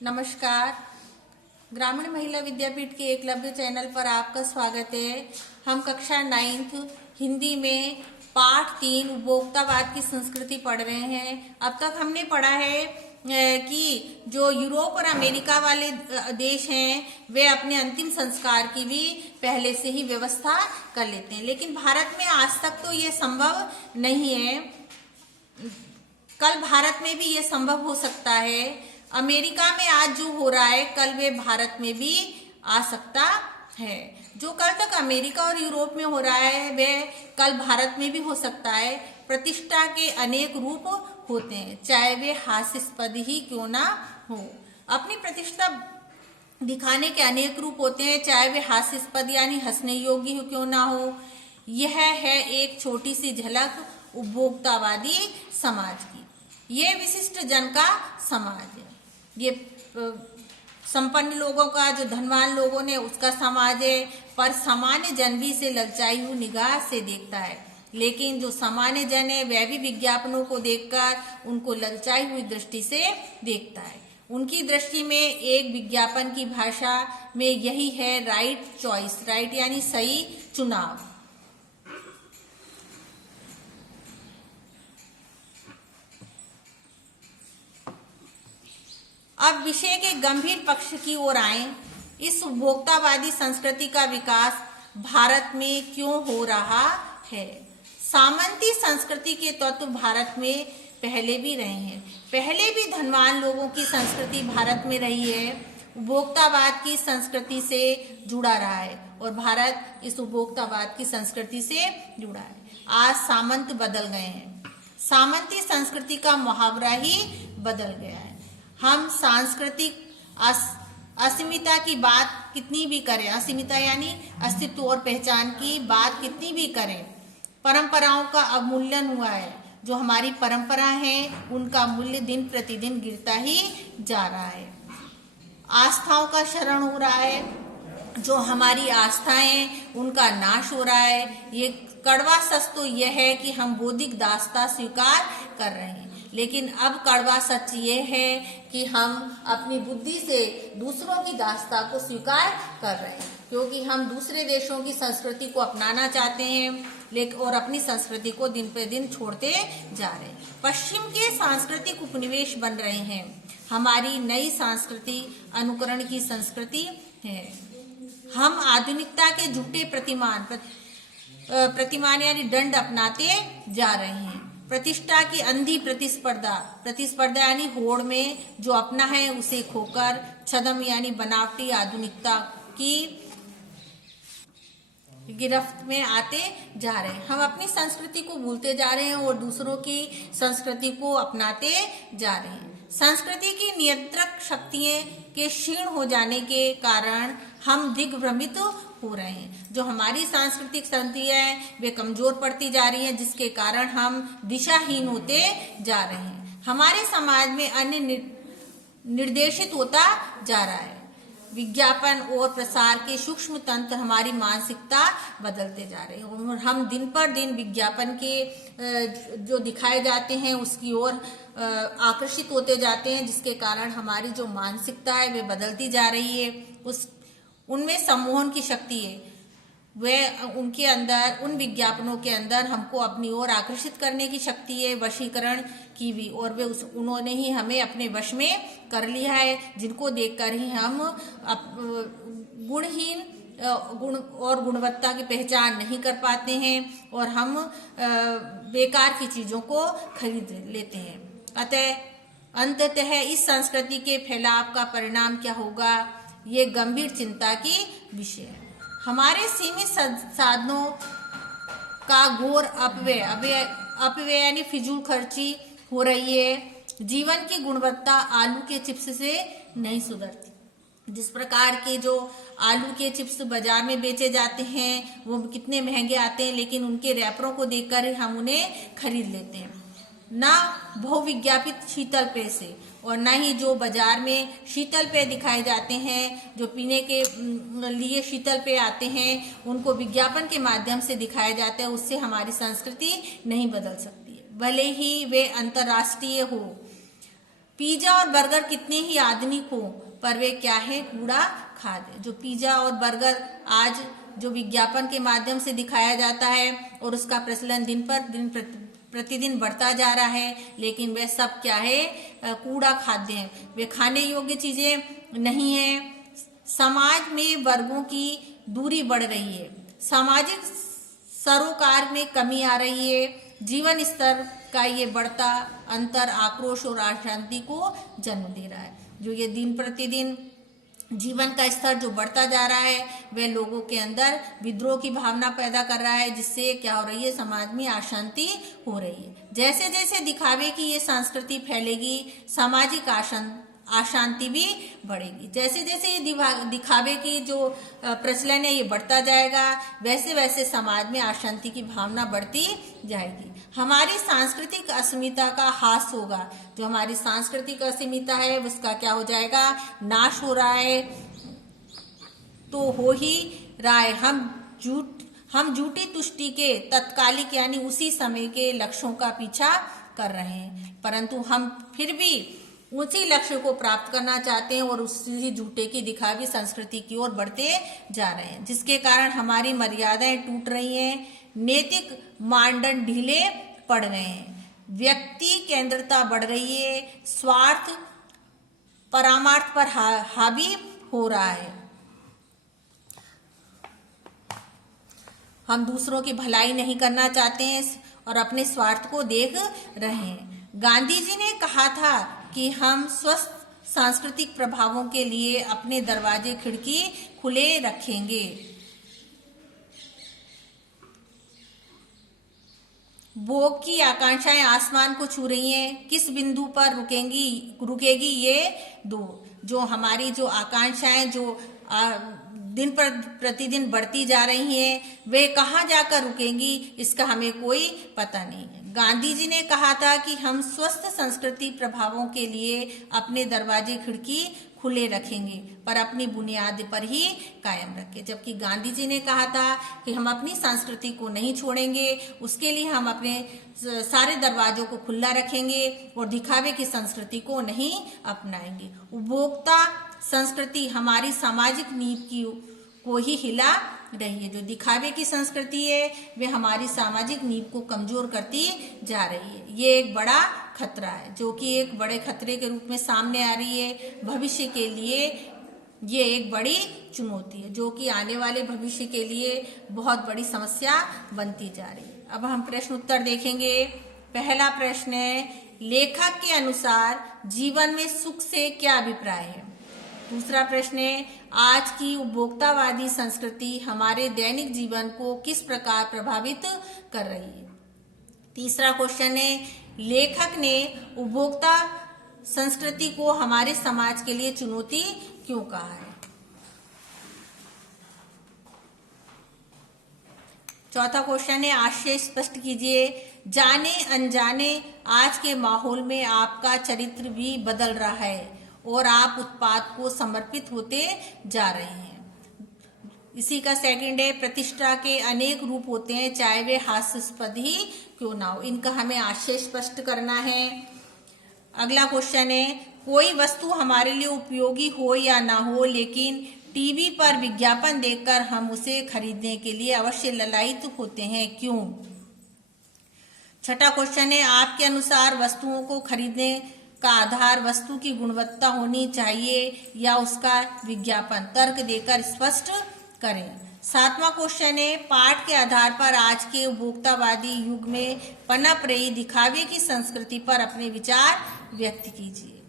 नमस्कार। ग्रामीण महिला विद्यापीठ के एकलव्य चैनल पर आपका स्वागत है। हम कक्षा 9th हिंदी में पाठ 3 उपभोक्तावाद की संस्कृति पढ़ रहे हैं। अब तक हमने पढ़ा है कि जो यूरोप और अमेरिका वाले देश हैं वे अपने अंतिम संस्कार की भी पहले से ही व्यवस्था कर लेते हैं, लेकिन भारत में आज तक तो ये संभव नहीं है। कल भारत में भी ये संभव हो सकता है। अमेरिका में आज जो हो रहा है कल वे भारत में भी आ सकता है। जो कल तक अमेरिका और यूरोप में हो रहा है वे कल भारत में भी हो सकता है। प्रतिष्ठा के अनेक रूप होते हैं, चाहे वे हास्यास्पद ही क्यों ना हो। अपनी प्रतिष्ठा दिखाने के अनेक रूप होते हैं, चाहे वे हास्यास्पद यानी हंसने योग्य हो क्यों ना हो। यह है एक छोटी सी झलक उपभोक्तावादी समाज की। ये विशिष्ट जन का समाज है। ये संपन्न लोगों का, जो धनवान लोगों ने उसका समाज है, पर सामान्य जन भी इसे ललचाई हुई निगाह से देखता है। लेकिन जो सामान्य जन है वह भी विज्ञापनों को देखकर उनको ललचाई हुई दृष्टि से देखता है। उनकी दृष्टि में एक विज्ञापन की भाषा में यही है राइट चॉइस। राइट यानी सही चुनाव। अब विषय के गंभीर पक्ष की ओर आए। इस उपभोक्तावादी संस्कृति का विकास भारत में क्यों हो रहा है? सामंती संस्कृति के तत्व भारत में पहले भी रहे हैं। पहले भी धनवान लोगों की संस्कृति भारत में रही है। उपभोक्तावाद की संस्कृति से जुड़ा रहा है और भारत इस उपभोक्तावाद की संस्कृति से जुड़ा है। आज सामंत बदल गए हैं। सामंती संस्कृति का मुहावरा ही बदल गया है। हम सांस्कृतिक असीमिता की बात कितनी भी करें, असीमिता यानी अस्तित्व और पहचान की बात कितनी भी करें, परंपराओं का अवमूल्यन हुआ है। जो हमारी परंपरा है उनका मूल्य दिन प्रतिदिन गिरता ही जा रहा है। आस्थाओं का क्षरण हो रहा है। जो हमारी आस्थाएं उनका नाश हो रहा है। ये कड़वा सच तो यह है कि हम बौद्धिक दास्ता स्वीकार कर रहे हैं, लेकिन अब कड़वा सच ये है कि हम अपनी बुद्धि से दूसरों की दास्ता को स्वीकार कर रहे हैं, क्योंकि हम दूसरे देशों की संस्कृति को अपनाना चाहते हैं लेकिन और अपनी संस्कृति को दिन पे दिन छोड़ते जा रहे हैं। पश्चिम के सांस्कृतिक उपनिवेश बन रहे हैं। हमारी नई संस्कृति अनुकरण की संस्कृति है। हम आधुनिकता के झूठे प्रतिमान यानी दंड अपनाते जा रहे हैं। प्रतिष्ठा की अंधी प्रतिस्पर्धा यानी होड़ में जो अपना है उसे खोकर छद्म यानी बनावटी आधुनिकता की गिरफ्त में आते जा रहे हैं। हम अपनी संस्कृति को भूलते जा रहे हैं और दूसरों की संस्कृति को अपनाते जा रहे हैं। संस्कृति की नियंत्रक शक्तियां के क्षीण हो जाने के कारण हम दिग्भ्रमित हो रहे हैं। जो हमारी सांस्कृतिक संस्कृतियां हैं वे कमजोर पड़ती जा रही हैं, जिसके कारण हम दिशाहीन होते जा रहे हैं। हमारे समाज में अन्य निर्देशित होता जा रहा है। विज्ञापन और प्रसार के सूक्ष्म तंत्र हमारी मानसिकता बदलते जा रहे हैं और हम दिन पर दिन विज्ञापन के जो दिखाए जाते हैं उसकी ओर आकर्षित होते जाते हैं, जिसके कारण हमारी जो मानसिकता है वे बदलती जा रही है। उनमें सम्मोहन की शक्ति है। वे उनके अंदर, उन विज्ञापनों के अंदर हमको अपनी ओर आकर्षित करने की शक्ति है, वशीकरण की भी, और वे उन्होंने ही हमें अपने वश में कर लिया है, जिनको देखकर ही हम गुणहीन गुण और गुणवत्ता की पहचान नहीं कर पाते हैं और हम बेकार की चीजों को खरीद लेते हैं। अतः अंततः इस संस्कृति के फैलाव का परिणाम क्या होगा, ये गंभीर चिंता की विषय है। हमारे सीमित संसाधनों का घोर अपव्यय यानी फिजूल खर्ची हो रही है। जीवन की गुणवत्ता आलू के चिप्स से नहीं सुधरती। जिस प्रकार के जो आलू के चिप्स बाजार में बेचे जाते हैं वो कितने महंगे आते हैं, लेकिन उनके रैपरों को देखकर हम उन्हें खरीद लेते हैं। ना बहुविज्ञापित शीतल पेय से और न ही जो बाजार में शीतल पेय दिखाए जाते हैं, जो पीने के लिए शीतल पेय आते हैं, उनको विज्ञापन के माध्यम से दिखाया जाता है। उससे हमारी संस्कृति नहीं बदल सकती है, भले ही वे अंतर्राष्ट्रीय हो। पिज्जा और बर्गर कितने ही आधुनिक हो पर वे क्या है, कूड़ा खाद्य। जो पिज्जा और बर्गर आज जो विज्ञापन के माध्यम से दिखाया जाता है और उसका प्रचलन दिन प्रतिदिन बढ़ता जा रहा है, लेकिन वे सब क्या है, कूड़ा खाद्य है। वे खाने योग्य चीजें नहीं है। समाज में वर्गों की दूरी बढ़ रही है, सामाजिक सरोकार में कमी आ रही है। जीवन स्तर का ये बढ़ता अंतर आक्रोश और अशांति को जन्म दे रहा है। जो ये दिन प्रतिदिन जीवन का स्तर जो बढ़ता जा रहा है वह लोगों के अंदर विद्रोह की भावना पैदा कर रहा है, जिससे क्या हो रही है, समाज में अशांति हो रही है। जैसे जैसे दिखावे की ये संस्कृति फैलेगी, सामाजिक अशांति भी बढ़ेगी। जैसे जैसे ये दिखावे की जो प्रचलन है ये बढ़ता जाएगा, वैसे वैसे समाज में अशांति की भावना बढ़ती जाएगी। हमारी सांस्कृतिक अस्मिता का ह्रास होगा। जो हमारी सांस्कृतिक अस्मिता है उसका क्या हो जाएगा, नाश हो रहा है, तो हो ही रहा है। हम झूठी तुष्टि के तत्कालिक यानी उसी समय के लक्ष्यों का पीछा कर रहे हैं, परंतु हम फिर भी उसी लक्ष्य को प्राप्त करना चाहते हैं और उसी झूठे की दिखावी संस्कृति की ओर बढ़ते जा रहे हैं, जिसके कारण हमारी मर्यादाएं टूट रही हैं, नैतिक मानदंड ढीले पड़ गए हैं, व्यक्ति केंद्रता बढ़ रही है, स्वार्थ परमार्थ पर हावी हो रहा है। हम दूसरों की भलाई नहीं करना चाहते हैं और अपने स्वार्थ को देख रहे हैं। गांधी जी ने कहा था कि हम स्वस्थ सांस्कृतिक प्रभावों के लिए अपने दरवाजे खिड़की खुले रखेंगे। भोग की आकांक्षाएं आसमान को छू रही हैं, किस बिंदु पर रुकेगी ये दो। जो हमारी जो आकांक्षाएं जो दिन पर प्रतिदिन बढ़ती जा रही हैं, वे कहाँ जाकर रुकेंगी इसका हमें कोई पता नहीं है। गांधी जी ने कहा था कि हम स्वस्थ संस्कृति प्रभावों के लिए अपने दरवाजे खिड़की खुले रखेंगे, पर अपनी बुनियाद पर ही कायम रखें। जबकि गांधी जी ने कहा था कि हम अपनी संस्कृति को नहीं छोड़ेंगे, उसके लिए हम अपने सारे दरवाजों को खुला रखेंगे और दिखावे की संस्कृति को नहीं अपनाएंगे। उपभोक्ता संस्कृति हमारी सामाजिक नींव को ही हिला रही है। जो दिखावे की संस्कृति है वे हमारी सामाजिक नींव को कमजोर करती जा रही है। ये एक बड़ा खतरा है, जो कि एक बड़े खतरे के रूप में सामने आ रही है। भविष्य के लिए ये एक बड़ी चुनौती है, जो कि आने वाले भविष्य के लिए बहुत बड़ी समस्या बनती जा रही है। अब हम प्रश्न उत्तर देखेंगे। पहला प्रश्न है, लेखक के अनुसार जीवन में सुख से क्या अभिप्राय है। दूसरा प्रश्न है, आज की उपभोक्तावादी संस्कृति हमारे दैनिक जीवन को किस प्रकार प्रभावित कर रही है। तीसरा क्वेश्चन है, लेखक ने उपभोक्ता संस्कृति को हमारे समाज के लिए चुनौती क्यों कहा है। चौथा क्वेश्चन है, आशय स्पष्ट कीजिए। जाने अनजाने आज के माहौल में आपका चरित्र भी बदल रहा है और आप उत्पाद को समर्पित होते जा रहे हैं। इसी का सेकंड है, प्रतिष्ठा के अनेक रूप होते हैं, चाहे वे हास्यास्पद ही क्यों ना हो। इनका हमें आशय स्पष्ट करना है। अगला क्वेश्चन है, कोई वस्तु हमारे लिए उपयोगी हो या ना हो, लेकिन टीवी पर विज्ञापन देखकर हम उसे खरीदने के लिए अवश्य ललायित होते हैं, क्यों। छठा क्वेश्चन है, आपके अनुसार वस्तुओं को खरीदने का आधार वस्तु की गुणवत्ता होनी चाहिए या उसका विज्ञापन। तर्क देकर स्पष्ट करें। सातवां क्वेश्चन है, पाठ के आधार पर आज के उपभोक्तावादी युग में पनप रही दिखावे की संस्कृति पर अपने विचार व्यक्त कीजिए।